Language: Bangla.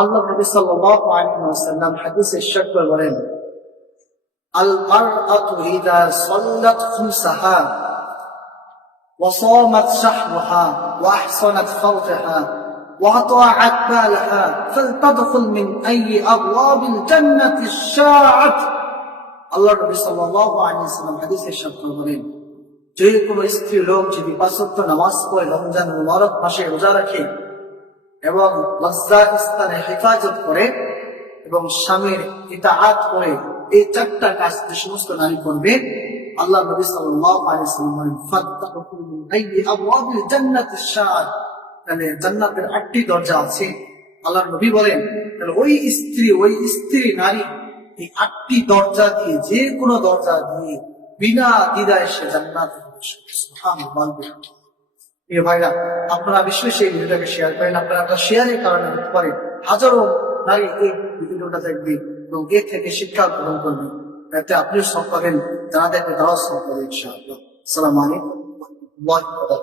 আল্লাহ নবী সাল্লাল্লাহু আলাইহি ওয়াসাল্লাম হাদিসে ইরশাদ করে বলেন, আল মারআতু ইযা সাল্লাত খুমসাহা ওয়া সামাত শাহওয়াহা ওয়া আহসানাত ফারজাহা ওয়া আতাআত বালাহা ফালতাদখুল মিন আইয়ি আবওয়াবিল জান্নাতি শাআত। আল্লাহ নবী সাল্লাল্লাহু আলাইহি ওয়াসাল্লাম হাদিসে ইরশাদ করে বলেন, যে কোনো স্ত্রী লোক যদি 5 ওয়াক্ত নামাজ পড়ে, রমজান মুবারক মাসে রোজা রাখে এবং লজ্জা স্থানে হেফাজত করে এবং স্বামীর ইতাআত করে, এই 4টা কাজ যে সমস্ত নারী করবে, আল্লাহ নবী সাল্লাল্লাহু আলাইহি ওয়াসাল্লাম বলেন, ফাত্তাকুল মিন আইয়ি আবওয়াবিল জান্নাতি শাআত, মানে জান্নাতের 8টি দরজা আছে। আল্লাহ নবী বলেন, তাহলে ওই স্ত্রী নারী এই 8টি দরজা দিয়ে, যে কোনো দরজা দিয়ে বিনা দ্বিধায় সে জান্নাতে প্রবেশ করবে। সুবহানাল্লাহ। প্রিয় ভাইরা, আপনারা বিশেষ এই ভিডিওটাকে শেয়ার করেন। আপনারা শেয়ারের কারণে হতে পারে হাজারো নারী এই ভিডিওটা দেখবে এবং এর থেকে শিক্ষা গ্রহণ করবে, যাতে আপনিও সব পাবেন, যারা দেখবে তারাও সব পাবে ইনশাআল্লাহ। আসসালামু আলাইকুম ওয়া রাহমাতুল্লাহ।